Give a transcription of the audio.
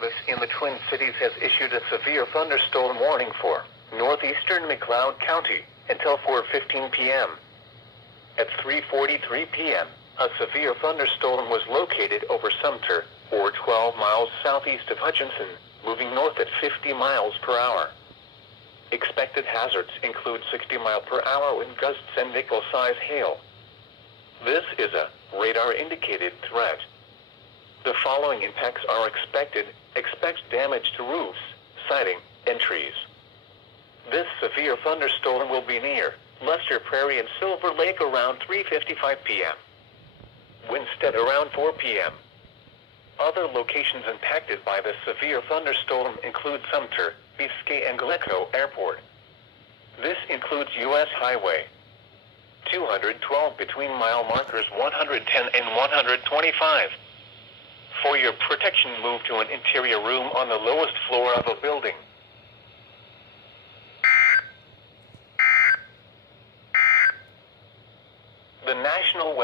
Service in the Twin Cities has issued a severe thunderstorm warning for northeastern McLeod County until 4:15 p.m. At 3:43 p.m., a severe thunderstorm was located over Sumter, or 12 miles southeast of Hutchinson, moving north at 50 miles per hour. Expected hazards include 60-mile-per-hour wind gusts and nickel-size hail. This is a radar-indicated threat. The following impacts are expected. Expect damage to roofs, siding, and trees. This severe thunderstorm will be near Lester Prairie and Silver Lake around 3:55 p.m. Winstead around 4 p.m. Other locations impacted by the severe thunderstorm include Sumter, Biscayne, and Glencoe Airport. This includes U.S. Highway 212 between mile markers 110 and 125. For your protection, move to an interior room on the lowest floor of a building. The National